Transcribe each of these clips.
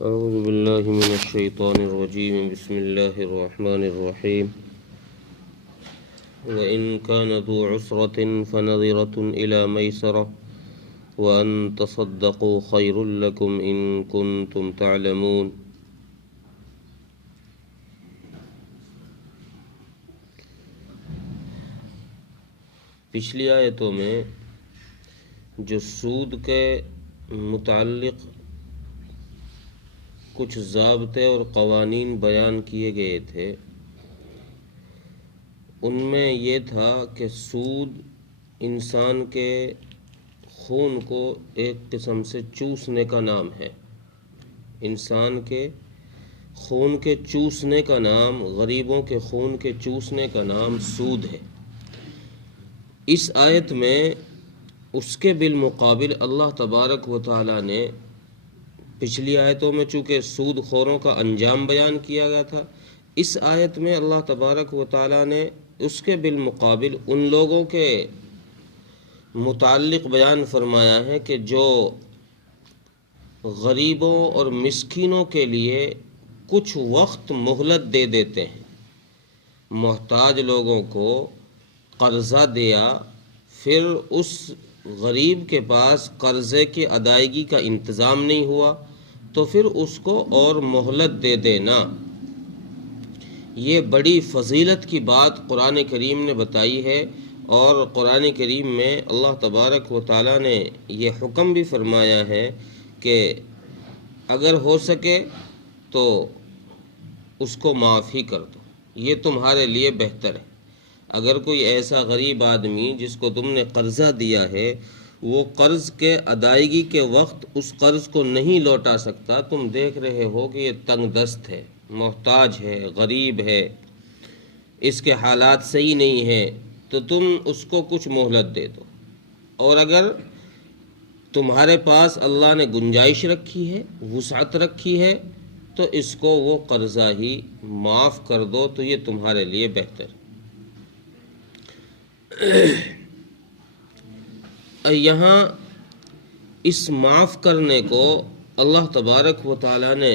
أعوذ بالله من الشيطان الرجيم بسم الله الرحمن الرحيم وإن كان ذو عسرة فنظرة إلى ميسرة وأن تصدقوا خير لكم إن كنتم تعلمون۔ پچھلی آیتوں میں جو سود کے متعلق کچھ ضابطے اور قوانین بیان کیے گئے تھے، ان میں یہ تھا کہ سود انسان کے خون کو ایک قسم سے چوسنے کا نام ہے۔ انسان کے خون کے چوسنے کا نام، غریبوں کے خون کے چوسنے کا نام سود ہے۔ اس آیت میں اس کے بالمقابل اللہ تبارک و تعالیٰ نے، پچھلی آیتوں میں چونکہ سود خوروں کا انجام بیان کیا گیا تھا، اس آیت میں اللہ تبارک و تعالیٰ نے اس کے بالمقابل ان لوگوں کے متعلق بیان فرمایا ہے کہ جو غریبوں اور مسکینوں کے لیے کچھ وقت مہلت دے دیتے ہیں۔ محتاج لوگوں کو قرضہ دیا، پھر اس غریب کے پاس قرضے کی ادائیگی کا انتظام نہیں ہوا تو پھر اس کو اور مہلت دے دینا، یہ بڑی فضیلت کی بات قرآن کریم نے بتائی ہے۔ اور قرآن کریم میں اللہ تبارک و تعالیٰ نے یہ حکم بھی فرمایا ہے کہ اگر ہو سکے تو اس کو معاف ہی کر دو، یہ تمہارے لیے بہتر ہے۔ اگر کوئی ایسا غریب آدمی جس کو تم نے قرضہ دیا ہے، وہ قرض کے ادائیگی کے وقت اس قرض کو نہیں لوٹا سکتا، تم دیکھ رہے ہو کہ یہ تنگ دست ہے، محتاج ہے، غریب ہے، اس کے حالات صحیح نہیں ہیں، تو تم اس کو کچھ مہلت دے دو۔ اور اگر تمہارے پاس اللہ نے گنجائش رکھی ہے، وسعت رکھی ہے، تو اس کو وہ قرضہ ہی معاف کر دو، تو یہ تمہارے لیے بہتر۔ یہاں اس معاف کرنے کو اللہ تبارک و تعالیٰ نے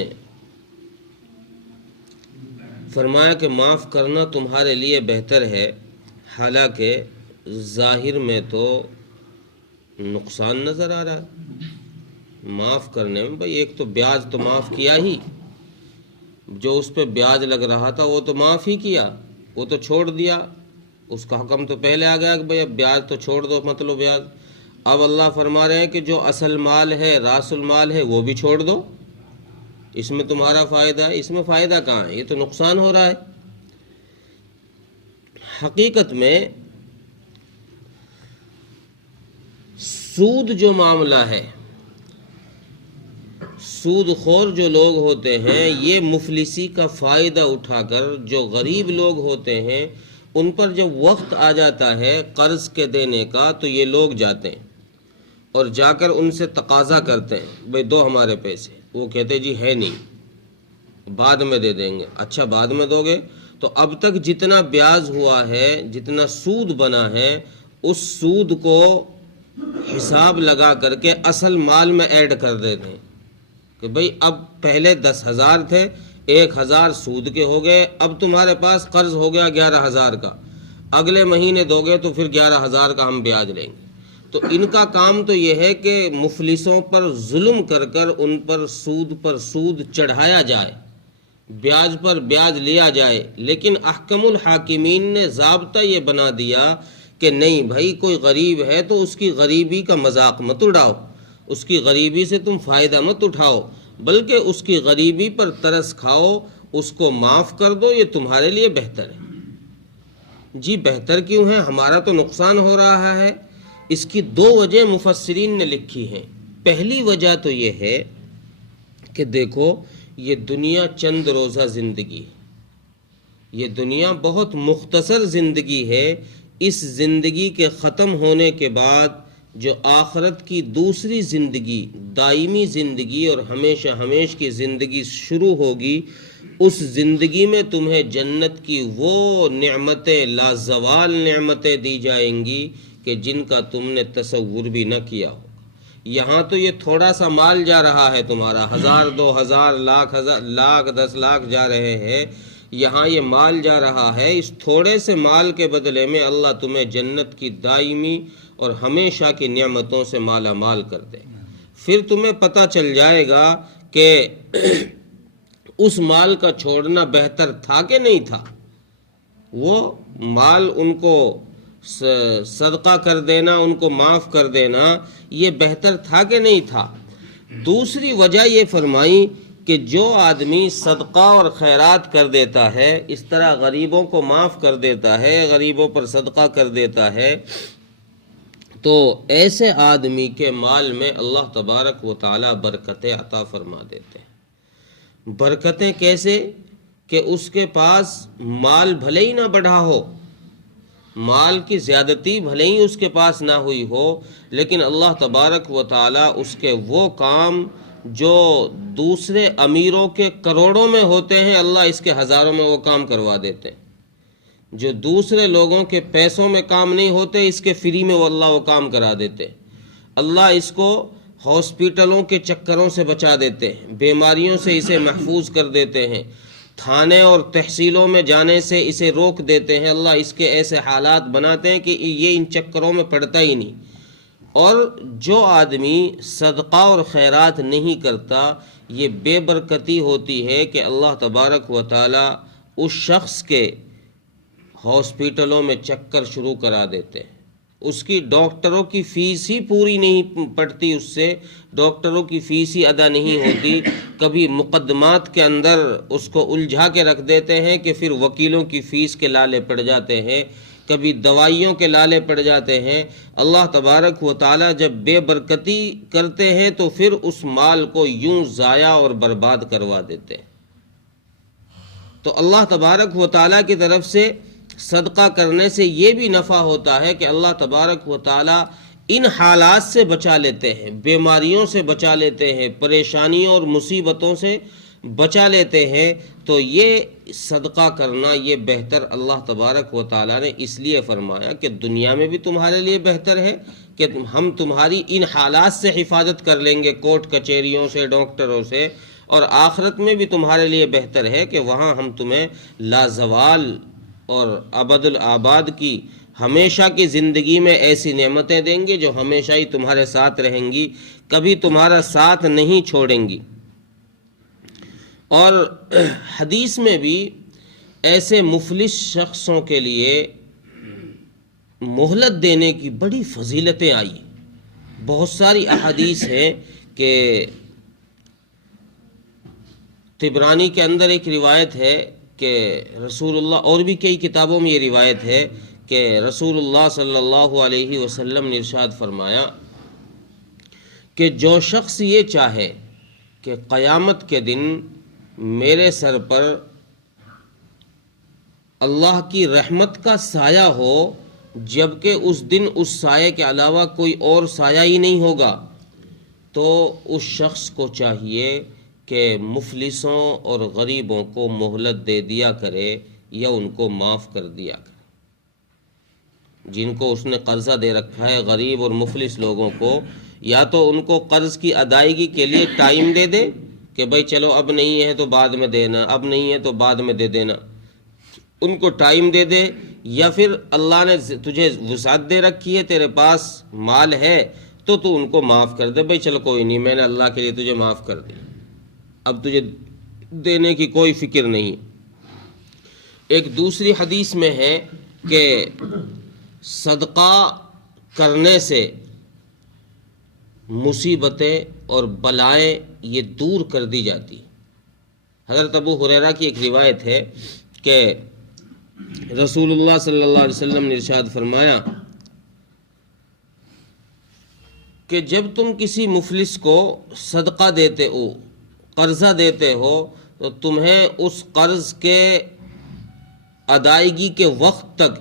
فرمایا کہ معاف کرنا تمہارے لیے بہتر ہے، حالانکہ ظاہر میں تو نقصان نظر آ رہا ہے معاف کرنے میں۔ بھئی ایک تو بیاج تو معاف کیا ہی، جو اس پہ بیاج لگ رہا تھا وہ تو معاف ہی کیا، وہ تو چھوڑ دیا، اس کا حکم تو پہلے آ گیا کہ بھئی اب بیاج تو چھوڑ دو، مطلب بیاج۔ اب اللہ فرما رہے ہیں کہ جو اصل مال ہے، راس المال ہے، وہ بھی چھوڑ دو، اس میں تمہارا فائدہ ہے۔ اس میں فائدہ کہاں ہے؟ یہ تو نقصان ہو رہا ہے۔ حقیقت میں سود جو معاملہ ہے، سود خور جو لوگ ہوتے ہیں، یہ مفلسی کا فائدہ اٹھا کر جو غریب لوگ ہوتے ہیں، ان پر جب وقت آ جاتا ہے قرض کے دینے کا، تو یہ لوگ جاتے ہیں اور جا کر ان سے تقاضا کرتے ہیں، بھئی دو ہمارے پیسے۔ وہ کہتے جی ہے نہیں، بعد میں دے دیں گے۔ اچھا بعد میں دو گے؟ تو اب تک جتنا بیاج ہوا ہے، جتنا سود بنا ہے، اس سود کو حساب لگا کر کے اصل مال میں ایڈ کر دیتے ہیں کہ بھئی اب پہلے 10,000 تھے، 1,000 سود کے ہو گئے، اب تمہارے پاس قرض ہو گیا 11,000 کا، اگلے مہینے دو گے تو پھر 11,000 کا ہم بیاج لیں گے۔ تو ان کا کام تو یہ ہے کہ مفلسوں پر ظلم کر کر ان پر سود چڑھایا جائے، بیاج پر بیاج لیا جائے۔ لیکن احکم الحاکمین نے ضابطہ یہ بنا دیا کہ نہیں بھائی، کوئی غریب ہے تو اس کی غریبی کا مذاق مت اڑاؤ، اس کی غریبی سے تم فائدہ مت اٹھاؤ، بلکہ اس کی غریبی پر ترس کھاؤ، اس کو معاف کر دو، یہ تمہارے لیے بہتر ہے۔ جی بہتر کیوں ہے؟ ہمارا تو نقصان ہو رہا ہے۔ اس کی دو وجہ مفسرین نے لکھی ہیں۔ پہلی وجہ تو یہ ہے کہ دیکھو، یہ دنیا چند روزہ زندگی ہے، یہ دنیا بہت مختصر زندگی ہے۔ اس زندگی کے ختم ہونے کے بعد جو آخرت کی دوسری زندگی، دائمی زندگی اور ہمیشہ ہمیش کی زندگی شروع ہوگی، اس زندگی میں تمہیں جنت کی وہ نعمتیں، لازوال نعمتیں دی جائیں گی کہ جن کا تم نے تصور بھی نہ کیا ہوگا۔ یہاں تو یہ تھوڑا سا مال جا رہا ہے تمہارا، 1000 2000 لاکھ لاکھ 10 لاکھ جا رہے ہیں، یہاں یہ مال جا رہا ہے، اس تھوڑے سے مال کے بدلے میں اللہ تمہیں جنت کی دائمی اور ہمیشہ کی نعمتوں سے مالا مال کر دے۔ پھر تمہیں پتہ چل جائے گا کہ اس مال کا چھوڑنا بہتر تھا کہ نہیں تھا، وہ مال ان کو صدقہ کر دینا، ان کو معاف کر دینا، یہ بہتر تھا کہ نہیں تھا۔ دوسری وجہ یہ فرمائی کہ جو آدمی صدقہ اور خیرات کر دیتا ہے، اس طرح غریبوں کو معاف کر دیتا ہے، غریبوں پر صدقہ کر دیتا ہے، تو ایسے آدمی کے مال میں اللہ تبارک و تعالی برکتیں عطا فرما دیتے ہیں۔ برکتیں کیسے؟ کہ اس کے پاس مال بھلے ہی نہ بڑھا ہو، مال کی زیادتی بھلے ہی اس کے پاس نہ ہوئی ہو، لیکن اللہ تبارک و تعالی اس کے وہ کام جو دوسرے امیروں کے کروڑوں میں ہوتے ہیں، اللہ اس کے ہزاروں میں وہ کام کروا دیتے ہیں۔ جو دوسرے لوگوں کے پیسوں میں کام نہیں ہوتے، اس کے فری میں وہ اللہ وہ کام کرا دیتے۔ اللہ اس کو ہاسپٹلوں کے چکروں سے بچا دیتے ہیں، بیماریوں سے اسے محفوظ کر دیتے ہیں، تھانے اور تحصیلوں میں جانے سے اسے روک دیتے ہیں۔ اللہ اس کے ایسے حالات بناتے ہیں کہ یہ ان چکروں میں پڑتا ہی نہیں۔ اور جو آدمی صدقہ اور خیرات نہیں کرتا، یہ بے برکتی ہوتی ہے کہ اللہ تبارک و تعالی اس شخص کے ہاسپٹلوں میں چکر شروع کرا دیتے ہیں، اس کی ڈاکٹروں کی فیس ہی پوری نہیں پڑتی، اس سے ڈاکٹروں کی فیس ہی ادا نہیں ہوتی، کبھی مقدمات کے اندر اس کو الجھا کے رکھ دیتے ہیں کہ پھر وکیلوں کی فیس کے لالے پڑ جاتے ہیں، کبھی دوائیوں کے لالے پڑ جاتے ہیں۔ اللہ تبارک و تعالی جب بے برکتی کرتے ہیں تو پھر اس مال کو یوں ضائع اور برباد کروا دیتے ہیں۔ تو اللہ تبارک و تعالی کی طرف سے صدقہ کرنے سے یہ بھی نفع ہوتا ہے کہ اللہ تبارک و تعالی ان حالات سے بچا لیتے ہیں، بیماریوں سے بچا لیتے ہیں، پریشانیوں اور مصیبتوں سے بچا لیتے ہیں۔ تو یہ صدقہ کرنا یہ بہتر اللہ تبارک و تعالی نے اس لیے فرمایا کہ دنیا میں بھی تمہارے لیے بہتر ہے کہ ہم تمہاری ان حالات سے حفاظت کر لیں گے، کورٹ کچہریوں سے، ڈاکٹروں سے، اور آخرت میں بھی تمہارے لیے بہتر ہے کہ وہاں ہم تمہیں لازوال اور ابد الآباد کی ہمیشہ کی زندگی میں ایسی نعمتیں دیں گے جو ہمیشہ ہی تمہارے ساتھ رہیں گی، کبھی تمہارا ساتھ نہیں چھوڑیں گی۔ اور حدیث میں بھی ایسے مفلس شخصوں کے لیے مہلت دینے کی بڑی فضیلتیں آئی، بہت ساری احادیث ہیں کہ طبرانی کے اندر ایک روایت ہے کہ رسول اللہ، اور بھی کئی کتابوں میں یہ روایت ہے کہ رسول اللہ صلی اللہ علیہ وسلم نے ارشاد فرمایا کہ جو شخص یہ چاہے کہ قیامت کے دن میرے سر پر اللہ کی رحمت کا سایہ ہو، جبکہ اس دن اس سائے کے علاوہ کوئی اور سایہ ہی نہیں ہوگا، تو اس شخص کو چاہیے کہ مفلسوں اور غریبوں کو مہلت دے دیا کرے یا ان کو معاف کر دیا کرے۔ جن کو اس نے قرضہ دے رکھا ہے، غریب اور مفلس لوگوں کو، یا تو ان کو قرض کی ادائیگی کے لیے ٹائم دے دے کہ بھائی چلو اب نہیں ہے تو بعد میں دینا، اب نہیں ہے تو بعد میں دے دینا، ان کو ٹائم دے دے، یا پھر اللہ نے تجھے وسعت دے رکھی ہے، تیرے پاس مال ہے تو تو ان کو معاف کر دے، بھائی چلو کوئی نہیں، میں نے اللہ کے لیے تجھے معاف کر دیا، اب تجھے دینے کی کوئی فکر نہیں۔ ایک دوسری حدیث میں ہے کہ صدقہ کرنے سے مصیبتیں اور بلائیں یہ دور کر دی جاتی۔ حضرت ابو ہریرہ کی ایک روایت ہے کہ رسول اللہ صلی اللہ علیہ وسلم نے ارشاد فرمایا کہ جب تم کسی مفلس کو صدقہ دیتے ہو، قرضہ دیتے ہو، تو تمہیں اس قرض کے ادائیگی کے وقت تک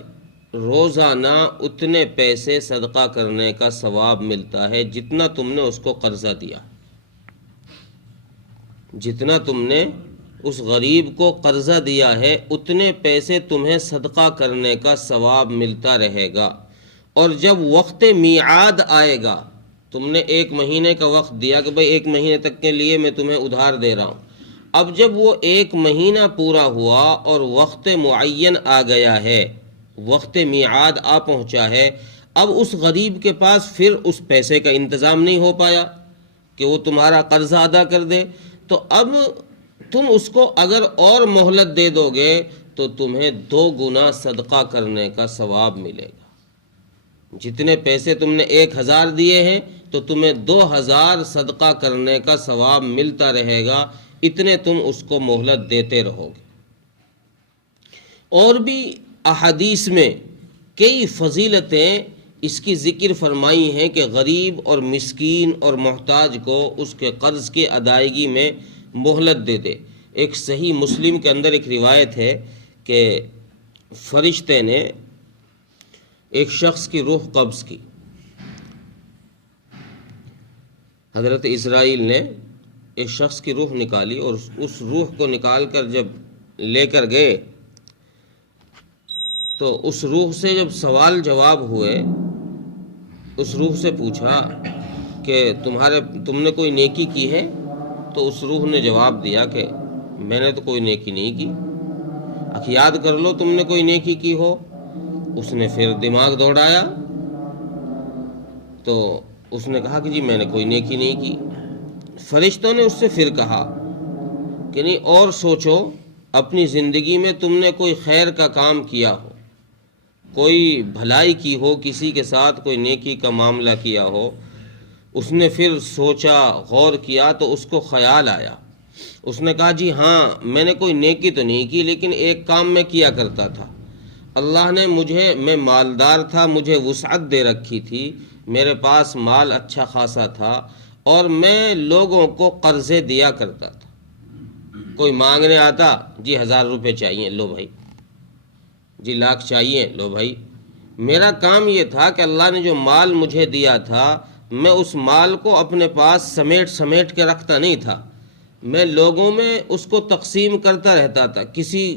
روزانہ اتنے پیسے صدقہ کرنے کا ثواب ملتا ہے جتنا تم نے اس کو قرضہ دیا، جتنا تم نے اس غریب کو قرضہ دیا ہے اتنے پیسے تمہیں صدقہ کرنے کا ثواب ملتا رہے گا۔ اور جب وقت میعاد آئے گا تم نے 1 مہینے کا وقت دیا کہ بھئی 1 مہینے تک کے لیے میں تمہیں ادھار دے رہا ہوں. اب جب وہ 1 مہینہ پورا ہوا اور وقت معین آ گیا ہے، وقت میعاد آ پہنچا ہے، اب اس غریب کے پاس پھر اس پیسے کا انتظام نہیں ہو پایا کہ وہ تمہارا قرضہ ادا کر دے، تو اب تم اس کو اگر اور مہلت دے دو گے تو تمہیں 2 گنا صدقہ کرنے کا ثواب ملے گا. جتنے پیسے تم نے 1000 دیے ہیں تو تمہیں 2000 صدقہ کرنے کا ثواب ملتا رہے گا، اتنے تم اس کو مہلت دیتے رہو گے. اور بھی احادیث میں کئی فضیلتیں اس کی ذکر فرمائی ہیں کہ غریب اور مسکین اور محتاج کو اس کے قرض کی ادائیگی میں مہلت دے دے. ایک صحیح مسلم کے اندر ایک روایت ہے کہ فرشتے نے ایک شخص کی روح قبض کی. حضرت اسرائیل نے ایک شخص کی روح نکالی اور اس روح کو نکال کر جب لے کر گئے تو اس روح سے جب سوال جواب ہوئے، اس روح سے پوچھا کہ تم نے کوئی نیکی کی ہے؟ تو اس روح نے جواب دیا کہ میں نے تو کوئی نیکی نہیں کی. یاد کر لو تم نے کوئی نیکی کی ہو. اس نے پھر دماغ دوڑایا تو اس نے کہا کہ جی میں نے کوئی نیکی نہیں کی. فرشتوں نے اس سے پھر کہا کہ نہیں، اور سوچو، اپنی زندگی میں تم نے کوئی خیر کا کام کیا ہو، کوئی بھلائی کی ہو، کسی کے ساتھ کوئی نیکی کا معاملہ کیا ہو. اس نے پھر سوچا، غور کیا تو اس کو خیال آیا. اس نے کہا جی ہاں، میں نے کوئی نیکی تو نہیں کی لیکن ایک کام میں کیا کرتا تھا. اللہ نے میں مالدار تھا، مجھے وسعت دے رکھی تھی، میرے پاس مال اچھا خاصا تھا اور میں لوگوں کو قرضے دیا کرتا تھا. کوئی مانگنے آتا، جی 1000 روپے چاہیے، لو بھائی. جی 1,00,000 چاہیے، لو بھائی. میرا کام یہ تھا کہ اللہ نے جو مال مجھے دیا تھا میں اس مال کو اپنے پاس سمیٹ کے رکھتا نہیں تھا، میں لوگوں میں اس کو تقسیم کرتا رہتا تھا.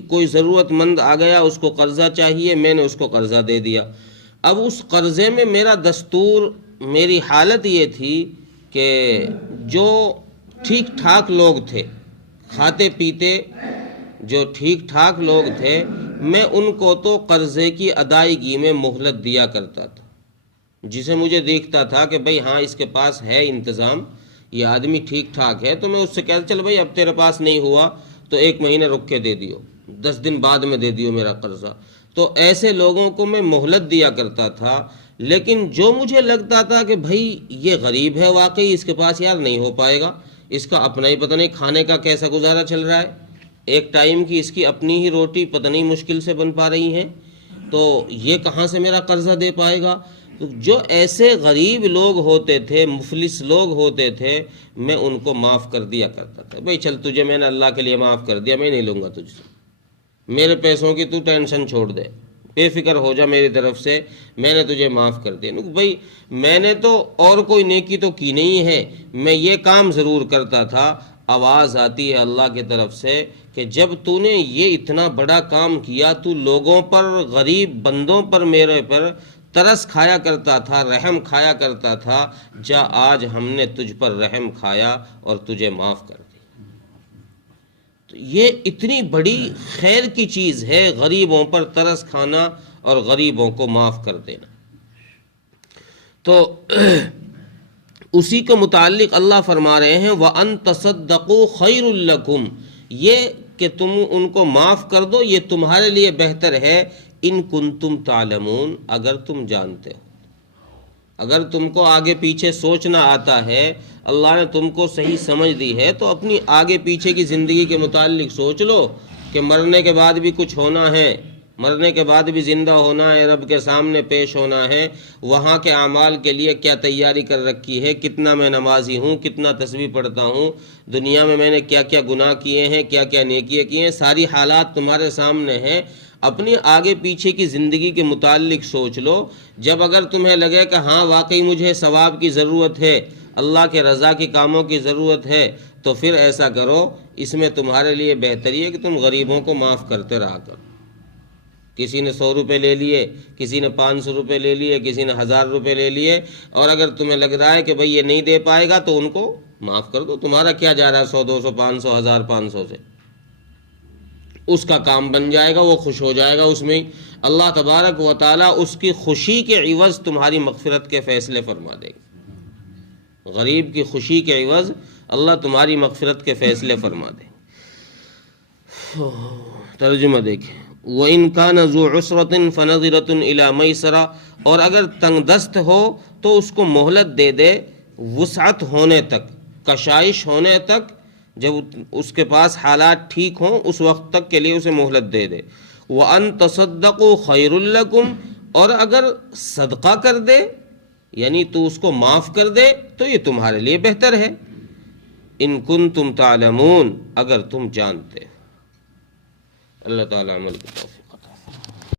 کوئی ضرورت مند آ گیا، اس کو قرضہ چاہیے، میں نے اس کو قرضہ دے دیا. اب اس قرضے میں میرا دستور، میری حالت یہ تھی کہ جو ٹھیک ٹھاک لوگ تھے، کھاتے پیتے جو ٹھیک ٹھاک لوگ تھے، میں ان کو تو قرضے کی ادائیگی میں مہلت دیا کرتا تھا. جسے مجھے دیکھتا تھا کہ بھئی ہاں اس کے پاس ہے انتظام، یہ آدمی ٹھیک ٹھاک ہے، تو میں اس سے کہتا چل بھئی اب تیرے پاس نہیں ہوا تو 1 مہینے رک کے دے دیو، 10 دن بعد میں دے دیو میرا قرضہ. تو ایسے لوگوں کو میں مہلت دیا کرتا تھا. لیکن جو مجھے لگتا تھا کہ بھئی یہ غریب ہے واقعی، اس کے پاس یار نہیں ہو پائے گا، اس کا اپنا ہی پتہ نہیں کھانے کا کیسا گزارا چل رہا ہے، ایک ٹائم کی اس کی اپنی ہی روٹی پتہ نہیں مشکل سے بن پا رہی ہیں، تو یہ کہاں سے میرا قرضہ دے پائے گا. تو جو ایسے غریب لوگ ہوتے تھے، مفلس لوگ ہوتے تھے، میں ان کو معاف کر دیا کرتا تھا. بھئی چل تجھے میں نے اللہ کے لیے معاف کر دیا، میں نہیں لوں گا تجھ سے، میرے پیسوں کی تو ٹینشن چھوڑ دے، بے فکر ہو جا میری طرف سے، میں نے تجھے معاف کر دیا. بھئی میں نے تو اور کوئی نیکی تو کی نہیں ہے، میں یہ کام ضرور کرتا تھا. آواز آتی ہے اللہ کی طرف سے کہ جب تو نے یہ اتنا بڑا کام کیا، تو لوگوں پر، غریب بندوں پر، میرے پر ترس کھایا کرتا تھا، رحم کھایا کرتا تھا، جا آج ہم نے تجھ پر رحم کھایا اور تجھے معاف کر دیا. تو یہ اتنی بڑی خیر کی چیز ہے، غریبوں پر ترس کھانا اور غریبوں کو معاف کر دینا. تو اسی کے متعلق اللہ فرما رہے ہیں وَأَن تَصَدَّقُوا خَيْرٌ لَكُمْ، یہ کہ تم ان کو معاف کر دو یہ تمہارے لیے بہتر ہے، ان کنتم تعلمون، اگر تم جانتے ہو. اگر تم کو آگے پیچھے سوچنا آتا ہے، اللہ نے تم کو صحیح سمجھ دی ہے، تو اپنی آگے پیچھے کی زندگی کے متعلق سوچ لو کہ مرنے کے بعد بھی کچھ ہونا ہے، مرنے کے بعد بھی زندہ ہونا ہے، رب کے سامنے پیش ہونا ہے. وہاں کے اعمال کے لیے کیا تیاری کر رکھی ہے، کتنا میں نمازی ہوں، کتنا تسبیح پڑھتا ہوں، دنیا میں نے کیا کیا گناہ کیے ہیں، کیا کیا نیکیاں کی ہیں، ساری حالات تمہارے سامنے ہیں. اپنی آگے پیچھے کی زندگی کے متعلق سوچ لو. جب اگر تمہیں لگے کہ ہاں واقعی مجھے ثواب کی ضرورت ہے، اللہ کے رضا کے کاموں کی ضرورت ہے، تو پھر ایسا کرو، اس میں تمہارے لیے بہتری ہے کہ تم غریبوں کو معاف کرتے رہا کرو. کسی نے 100 روپے لے لیے، کسی نے 500 روپے لے لیے، کسی نے 1000 روپے لے لیے، اور اگر تمہیں لگ رہا ہے کہ بھئی یہ نہیں دے پائے گا تو ان کو معاف کر دو، تمہارا کیا جا رہا ہے 100 200 500 1500 سے، اس کا کام بن جائے گا، وہ خوش ہو جائے گا اس میں ہی، اللہ تبارک و تعالیٰ اس کی خوشی کے عوض تمہاری مغفرت کے فیصلے فرما دے گا، غریب کی خوشی کے عوض اللہ تمہاری مغفرت کے فیصلے فرما دے گا۔ ترجمہ دیکھیں، وَإِن كَانَ ذُو عُسْرَةٍ فَنَظِرَةٌ إِلَىٰ مَيْسَرَةٍ، اور اگر تنگ دست ہو تو اس کو مہلت دے دے وسعت ہونے تک، کشائش ہونے تک، جب اس کے پاس حالات ٹھیک ہوں اس وقت تک کے لیے اسے مہلت دے دے۔ وَأَن تَصَدَّقُوا خَيْرٌ لَكُمْ، اور اگر صدقہ کر دے یعنی تو اس کو معاف کر دے تو یہ تمہارے لیے بہتر ہے، ان کنتم تعلمون، اگر تم جانتے ہو۔ اللہ تعالیٰ عمل کی توفیق۔